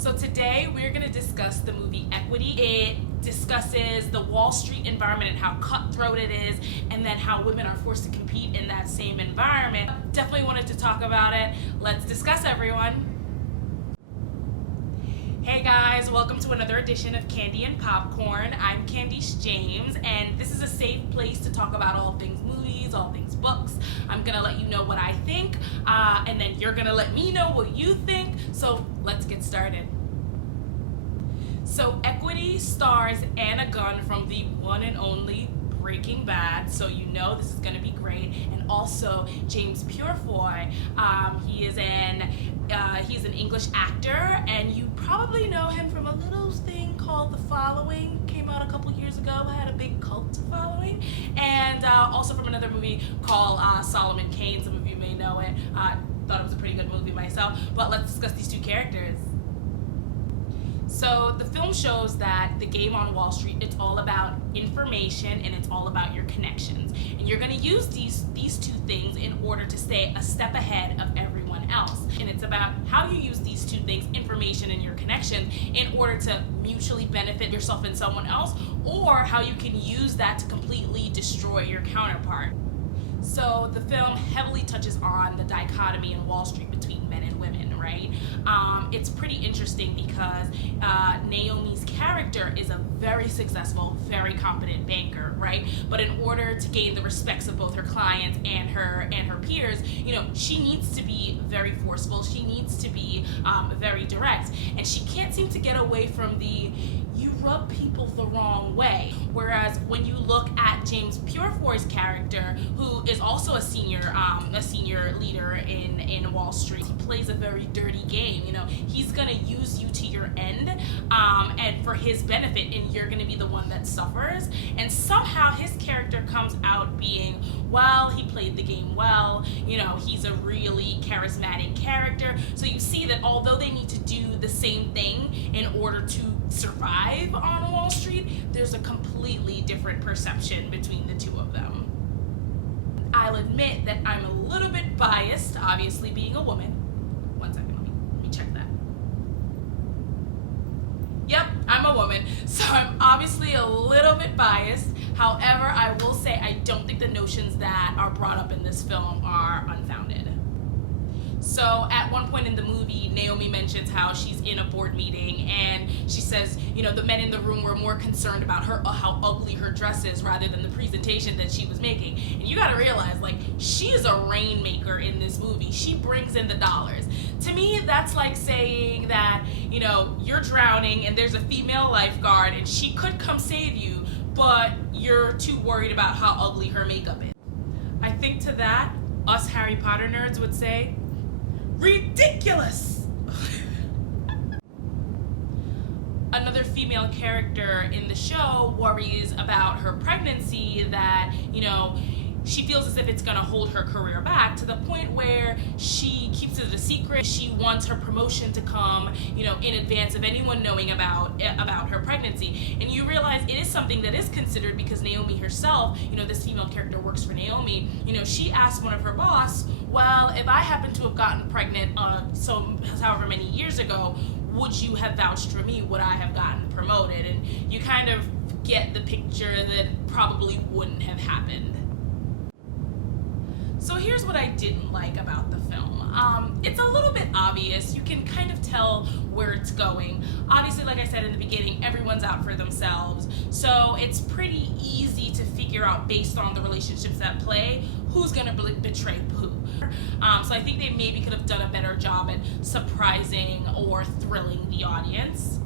So today we're going to discuss the movie Equity. It discusses the Wall Street environment and how cutthroat it is, and then how women are forced to compete in that same environment. Definitely wanted to talk about it. Let's discuss, everyone. Hey guys, welcome to another edition of Candy and Popcorn. I'm Candice James, and this is a safe place to talk about all things movies, all things books. I'm gonna let you know what I think, and then you're gonna let me know what you think. So let's get started. So Equity stars Anna Gunn from the one and only Breaking Bad, so you know this is going to be great. And also James Purefoy. He's an English actor, and you probably know him from a little thing called The Following. Came out a couple years ago, had a big cult following. And also from another movie called Solomon Kane. Some of you may know it. Thought it was a pretty good movie myself. But let's discuss these two characters. So the film shows that the game on Wall Street, it's all about information and it's all about your connections. And you're going to use these two things in order to stay a step ahead of everyone else. And it's about how you use these two things, information and your connections, in order to mutually benefit yourself and someone else, or how you can use that to completely destroy your counterpart. So the film heavily touches on the dichotomy in Wall Street between men and women, right? It's pretty interesting because Naomi's character is a very successful, very competent banker, right? But in order to gain the respects of both her clients and her peers, you know, she needs to be very forceful. She needs to be very direct, and she can't seem to get away from the "you rub people the wrong way." Whereas when you look at James Purefoy's character, who is also a senior leader in Wall Street, he plays a very dirty game. You know, he's gonna use you to your end, and for his benefit, and you're gonna be the one that suffers. And somehow his character comes out being, well, he played the game well. You know, he's a really charismatic character. So you see that although they need to do the same thing in order to survive on Wall Street, there's a completely different perception between the two of them. I'll admit that I'm a little bit biased, obviously being a woman. One second, let me check that. Yep, I'm a woman, so I'm obviously a little bit biased. However, I will say I don't think the notions that are brought up in this film are unfounded. So at one point in the movie, Naomi mentions how she's in a board meeting and she says, you know, the men in the room were more concerned about how ugly her dress is rather than the presentation that she was making. And you gotta realize, like, she is a rainmaker in this movie. She brings in the dollars. To me, that's like saying that, you know, you're drowning and there's a female lifeguard and she could come save you, but you're too worried about how ugly her makeup is. I think to that, us Harry Potter nerds would say, ridiculous! Another female character in the show worries about her pregnancy, that, you know, she feels as if it's gonna hold her career back, to the point where she keeps it a secret. She wants her promotion to come, you know, in advance of anyone knowing about her pregnancy. And you realize it is something that is considered, because Naomi herself, you know, this female character works for Naomi, you know, she asked one of her boss, well, if I happen to have gotten pregnant however many years ago, would you have vouched for me? Would I have gotten promoted? And you kind of get the picture that probably wouldn't have happened. So here's what I didn't like about the film. It's a little bit obvious. You can kind of tell where it's going. Obviously, like I said in the beginning, everyone's out for themselves. So it's pretty easy to figure out, based on the relationships at play, who's gonna betray who. So I think they maybe could have done a better job at surprising or thrilling the audience.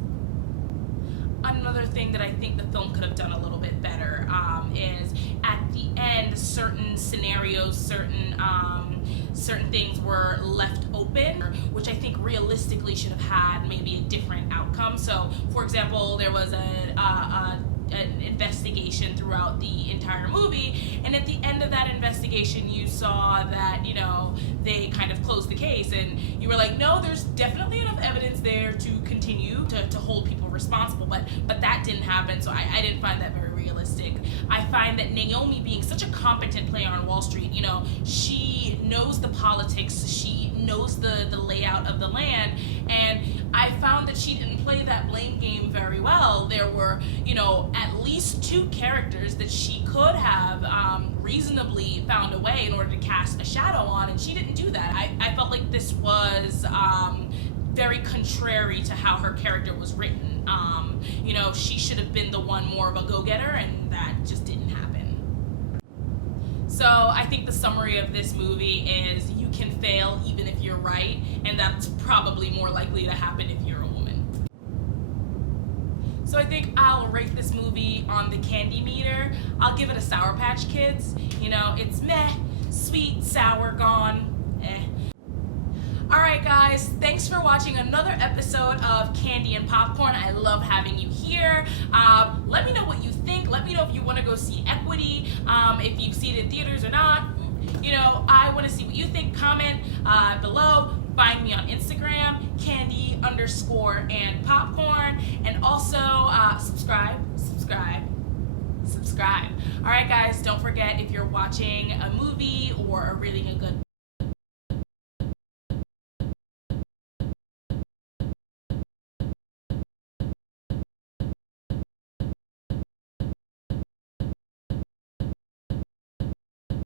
Another thing that I think the film could have done a little bit better is at the end, certain scenarios, certain things were left open, which I think realistically should have had maybe a different outcome. So, for example, there was an investigation throughout the entire movie, and at the end of that investigation you saw that, you know, they kind of closed the case, and you were like, no, there's definitely enough evidence there to continue to hold people responsible, but that didn't happen. So I didn't find that very realistic. I find that Naomi, being such a competent player on Wall Street, you know, she knows the politics, she knows the layout of the land, and I found that she very well. There were, at least 2 characters that she could have reasonably found a way in order to cast a shadow on, and she didn't do that. I felt like this was very contrary to how her character was written. She should have been the one more of a go-getter, and that just didn't happen. So I think the summary of this movie is you can fail even if you're right, and that's probably more likely to happen if you're a woman. So I think I'll rate this movie on the candy meter. I'll give it a Sour Patch Kids. It's meh, sweet, sour, gone, eh. Alright guys, thanks for watching another episode of Candy and Popcorn. I love having you here. Let me know what you think. Let me know if you want to go see Equity, if you've seen it in theaters or not. I want to see what you think. Comment below. Find me on Instagram, candy_and_popcorn. And also subscribe. Alright guys, don't forget, if you're watching a movie or a really good